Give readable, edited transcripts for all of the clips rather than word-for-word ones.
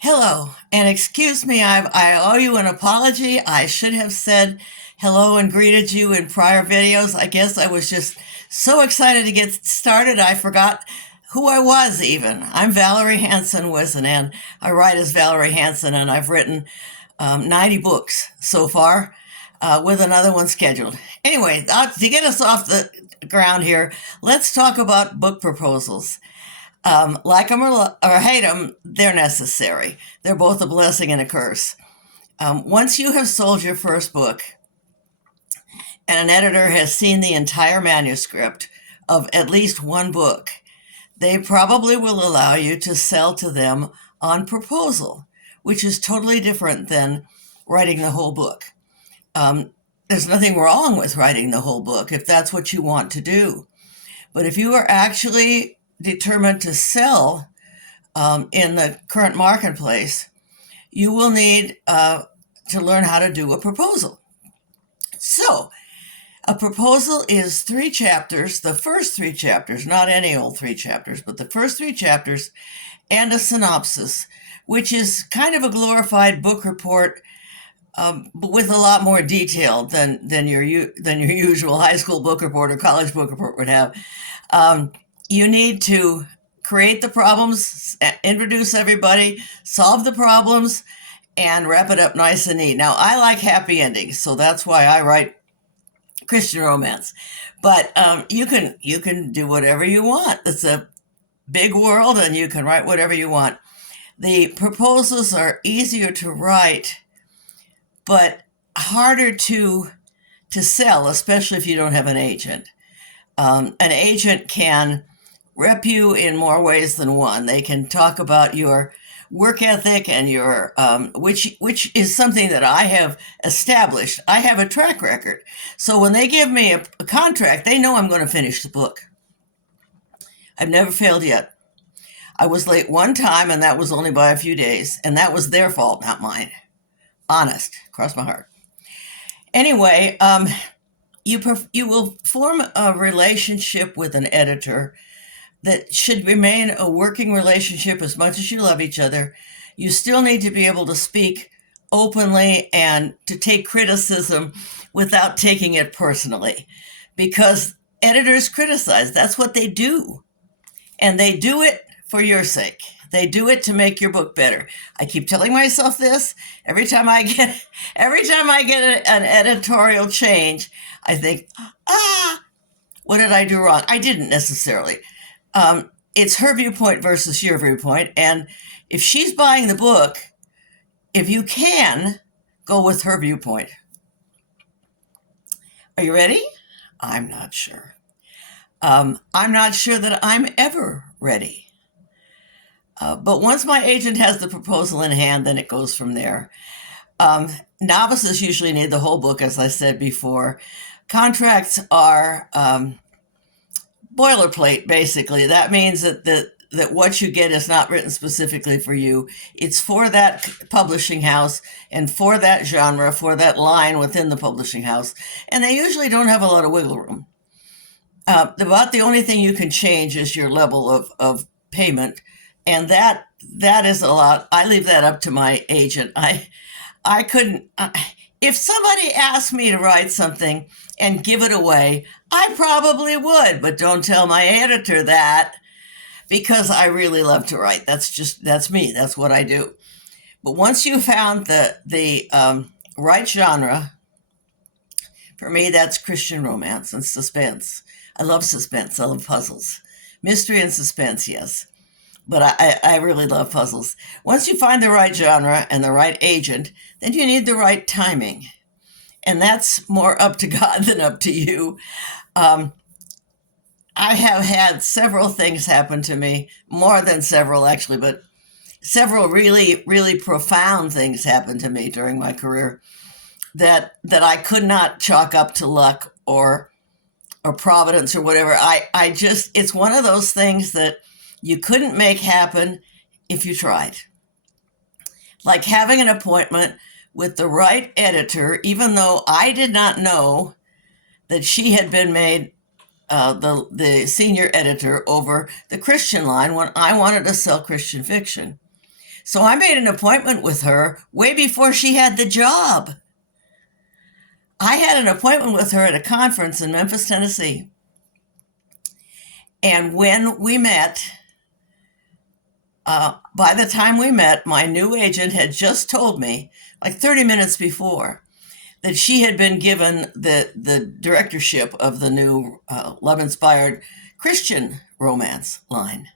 Hello, and excuse me, I owe you an apology. I should have said hello and greeted you in prior videos. I guess I was just so excited to get started, I forgot who I was even. I'm Valerie Hanson-Wissen, and I write as Valerie Hanson, and I've written 90 books so far, with another one scheduled. Anyway, to get us off the ground here, let's talk about book proposals. Like them or hate them, they're necessary. They're both a blessing and a curse. Once you have sold your first book and an editor has seen the entire manuscript of at least one book, they probably will allow you to sell to them on proposal, which is totally different than writing the whole book. There's nothing wrong with writing the whole book if that's what you want to do. But if you are actually determined to sell in the current marketplace, you will need to learn how to do a proposal. So, a proposal is 3 chapters, the first 3 chapters, not any old 3 chapters, but the first 3 chapters, and a synopsis, which is kind of a glorified book report, but with a lot more detail than your usual high school book report or college book report would have. You need to create the problems, introduce everybody, solve the problems, and wrap it up nice and neat. Now, I like happy endings, so that's why I write Christian romance. But you can do whatever you want. It's a big world, and you can write whatever you want. The proposals are easier to write, but harder to sell, especially if you don't have an agent. An agent can rep you in more ways than one. They can talk about your work ethic and your which is something that I have established. I have a track record. So when they give me a contract, they know I'm going to finish the book. I've never failed yet. I was late one time, and that was only by a few days, and that was their fault, not mine. Honest, cross my heart. Anyway, you will form a relationship with an editor that should remain a working relationship as much as you love each other. You still need to be able to speak openly and to take criticism without taking it personally, because editors criticize. That's what they do. And they do it for your sake. They do it to make your book better. I keep telling myself this every time I get an editorial change. I think, what did I do wrong? I didn't necessarily. It's her viewpoint versus your viewpoint. And if she's buying the book, if you can, go with her viewpoint. Are you ready? I'm not sure. I'm not sure that I'm ever ready. But once my agent has the proposal in hand, then it goes from there. Novices usually need the whole book, as I said before. Contracts are boilerplate, basically. That means that what you get is not written specifically for you. It's for that publishing house and for that genre, for that line within the publishing house. And they usually don't have a lot of wiggle room. About the only thing you can change is your level of payment. And that is a lot. I leave that up to my agent. I couldn't. If somebody asked me to write something and give it away, I probably would, but don't tell my editor that, because I really love to write. That's me. That's what I do. But once you found the right genre, for me, that's Christian romance and suspense. I love suspense. I love puzzles. Mystery and suspense, yes. But I really love puzzles. Once you find the right genre and the right agent, then you need the right timing. And that's more up to God than up to you. I have had several things happen to me, more than several actually, but several really, really profound things happened to me during my career that I could not chalk up to luck or providence or whatever. It's one of those things that you couldn't make happen if you tried. Like having an appointment with the right editor, even though I did not know that she had been made the senior editor over the Christian line when I wanted to sell Christian fiction. So I made an appointment with her way before she had the job. I had an appointment with her at a conference in Memphis, Tennessee. And when we met, by the time we met, my new agent had just told me, like 30 minutes before, that she had been given the directorship of the new love-inspired Christian romance line.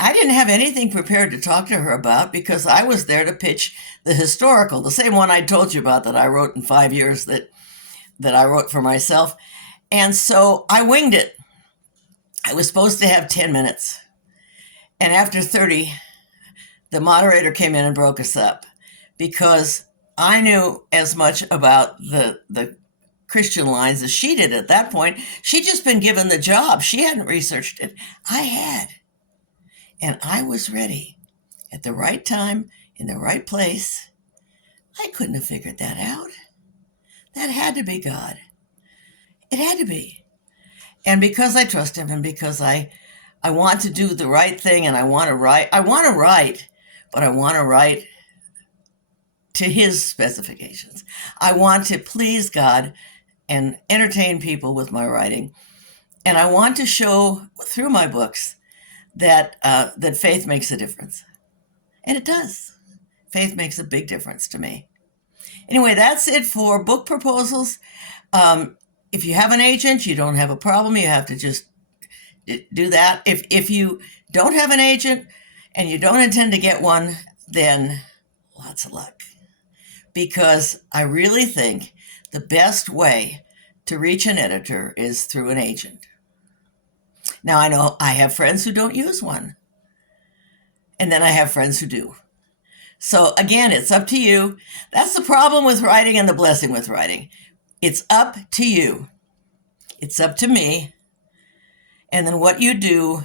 I didn't have anything prepared to talk to her about because I was there to pitch the historical, the same one I told you about that I wrote in 5 years that I wrote for myself. And so I winged it. I was supposed to have 10 minutes. And after 30, the moderator came in and broke us up because I knew as much about the Christian lines as she did at that point. She'd just been given the job. She hadn't researched it. I had. And I was ready at the right time, in the right place. I couldn't have figured that out. That had to be God. It had to be. And because I trust him and because I want to do the right thing and I want to write, but I want to write to his specifications. I want to please God and entertain people with my writing. And I want to show through my books that faith makes a difference. And it does. Faith makes a big difference to me. Anyway, that's it for book proposals. If you have an agent, you don't have a problem. You have to just do that. If you don't have an agent and you don't intend to get one, then lots of luck. Because I really think the best way to reach an editor is through an agent. Now, I know I have friends who don't use one. And then I have friends who do. So again, it's up to you. That's the problem with writing and the blessing with writing. It's up to you. It's up to me. And then what you do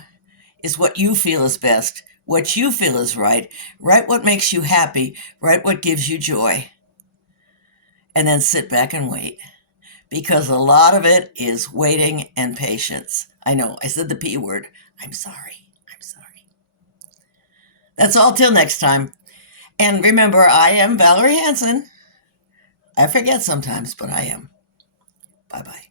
is what you feel is best, what you feel is right. Write what makes you happy. Write what gives you joy. And then sit back and wait. Because a lot of it is waiting and patience. I know, I said the P word. I'm sorry. That's all till next time. And remember, I am Valerie Hanson. I forget sometimes, but I am. Bye-bye.